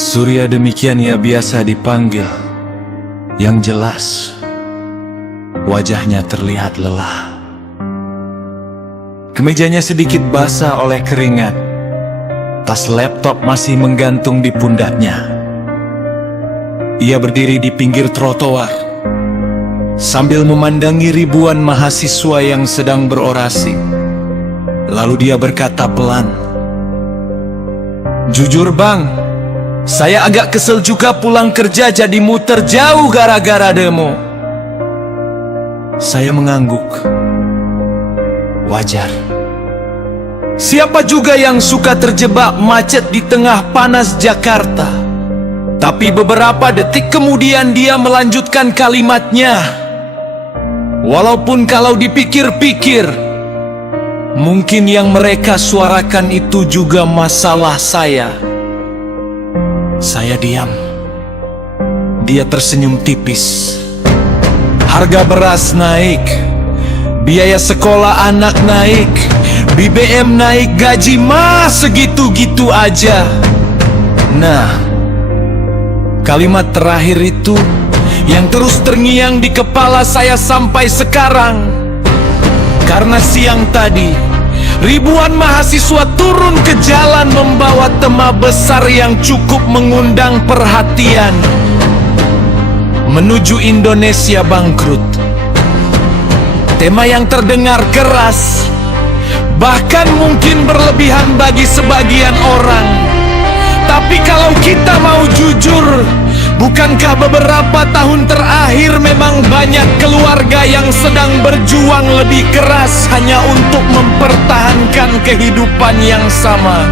Surya demikian ia biasa dipanggil. Yang jelas, wajahnya terlihat lelah. Kemejanya sedikit basah oleh keringat. Tas laptop masih menggantung di pundaknya. Ia berdiri di pinggir trotoar sambil memandangi ribuan mahasiswa yang sedang berorasi. Lalu dia berkata pelan, "Jujur bang, saya agak kesel juga pulang kerja jadi muter jauh gara-gara demo." Saya mengangguk. Wajar. Siapa juga yang suka terjebak macet di tengah panas Jakarta? Tapi beberapa detik kemudian dia melanjutkan kalimatnya. Walaupun kalau dipikir-pikir, mungkin yang mereka suarakan itu juga masalah saya. Saya diam. Dia tersenyum tipis. Harga beras naik, biaya sekolah anak naik, BBM naik, gaji mah segitu-gitu aja. Nah, kalimat terakhir itu yang terus terngiang di kepala saya sampai sekarang. Karena siang tadi ribuan mahasiswa turun ke jalan membawa tema besar yang cukup mengundang perhatian. Menuju Indonesia bangkrut. Tema yang terdengar keras, bahkan mungkin berlebihan bagi sebagian orang. Tapi kalau kita mau jujur, bukankah beberapa tahun terakhir memang banyak keluarga yang sedang berjuang lebih keras hanya untuk mempertahankan kehidupan yang sama?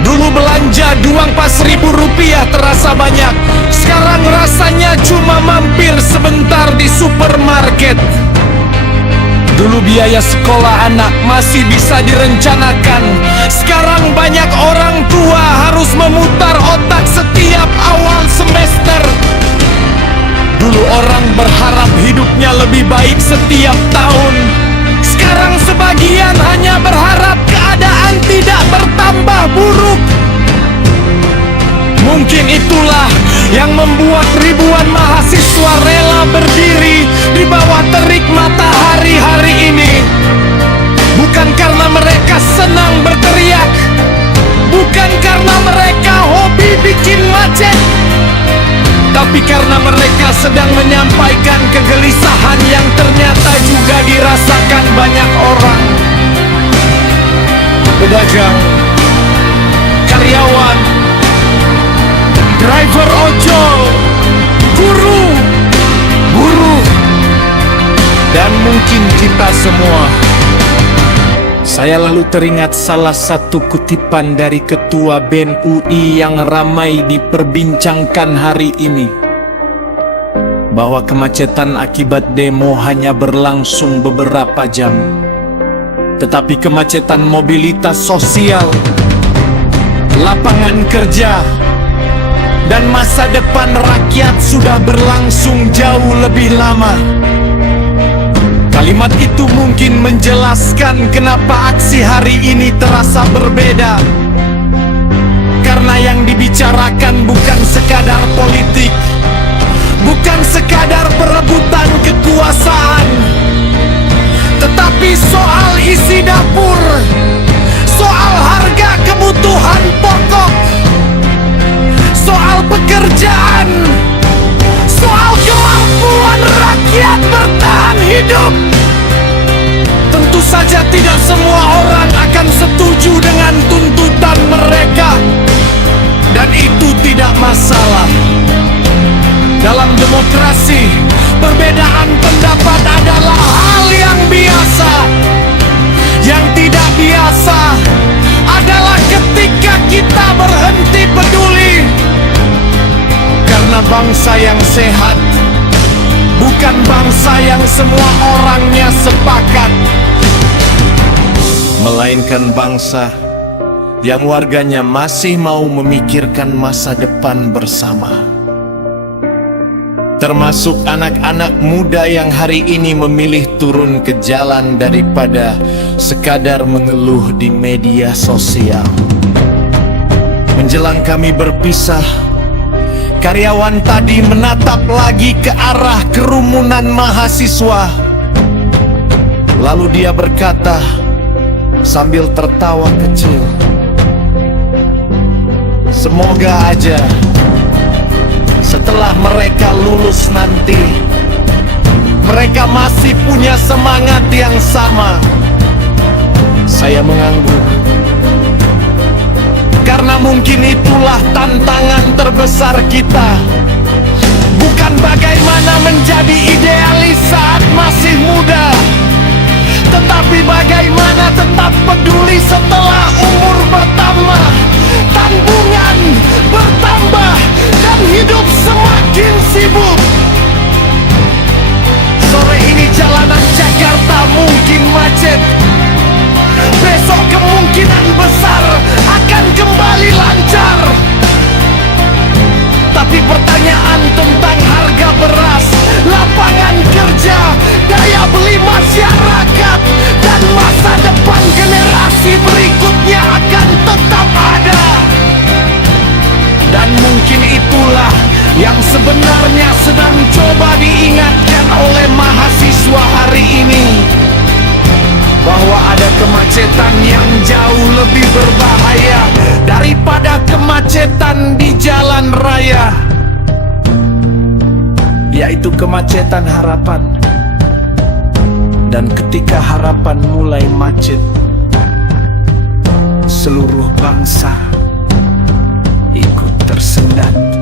Dulu belanja doang pas Rp1.000 terasa banyak. Sekarang rasanya cuma mampir sebentar di supermarket. Dulu biaya sekolah anak masih bisa direncanakan. Sekarang banyak orang tua harus memutar otak setiap awal semester. Dulu orang berharap hidupnya lebih baik setiap tahun. Sekarang sebagian hanya berharap keadaan tidak bertambah buruk. Mungkin itulah yang membuat ribuan mahasiswa rela berdiri di bawah terik matahari hari ini. Bukan karena mereka senang berteriak, bukan karena mereka hobi bikin macet, tapi karena mereka sedang menyampaikan kegelisahan yang ternyata juga dirasakan banyak orang. Pedagang, karyawan, driver ojol, guru, buruh, dan mungkin kita semua. Saya lalu teringat salah satu kutipan dari Ketua BEM UI yang ramai diperbincangkan hari ini, bahwa kemacetan akibat demo hanya berlangsung beberapa jam, tetapi kemacetan mobilitas sosial, lapangan kerja, dan masa depan rakyat sudah berlangsung jauh lebih lama. Kalimat itu mungkin menjelaskan kenapa aksi hari ini terasa berbeda. Karena yang dibicarakan bukan sekadar politik, bukan sekadar perebutan kekuasaan, tetapi soal isi dapur, soal harga kebutuhan pokok, soal pekerjaan, soal kemampuan rakyat bertahan hidup. Tentu saja tidak semua orang akan setuju dengan tuntutan mereka, dan itu tidak masalah. Dalam demokrasi, perbedaan pendapat adalah hal yang biasa. Yang tidak biasa adalah ketika kita berhenti peduli. Karena bangsa yang sehat bukan bangsa yang semua orangnya sepakat, melainkan bangsa yang warganya masih mau memikirkan masa depan bersama. Termasuk anak-anak muda yang hari ini memilih turun ke jalan daripada sekadar mengeluh di media sosial. Menjelang kami berpisah, karyawan tadi menatap lagi ke arah kerumunan mahasiswa. Lalu dia berkata sambil tertawa kecil, "Semoga aja setelah mereka lulus nanti, mereka masih punya semangat yang sama." Saya mengangguk, karena mungkin itulah tantangan terbesar kita. Bukan bagaimana menjadi idealis saat masih muda, tetapi bagaimana tetap peduli setelah umur bertambah, tanggungan bertambah, dan hidup semakin sibuk. Sore ini jalanan Jakarta mungkin macet, besok kemungkinan besar akan kembali lancar. Tapi pertanyaan tentang harga beras, lapangan kerja, daya beli masyarakat, dan masa depan generasi berikutnya akan tetap ada. Dan mungkin itulah yang sebenarnya sedang coba diingatkan oleh mahasiswa hari ini, bahwa ada kemacetan yang jauh lebih berbahaya daripada kemacetan di jalan raya, yaitu kemacetan harapan. Dan ketika harapan mulai macet, seluruh bangsa ikut tersendat.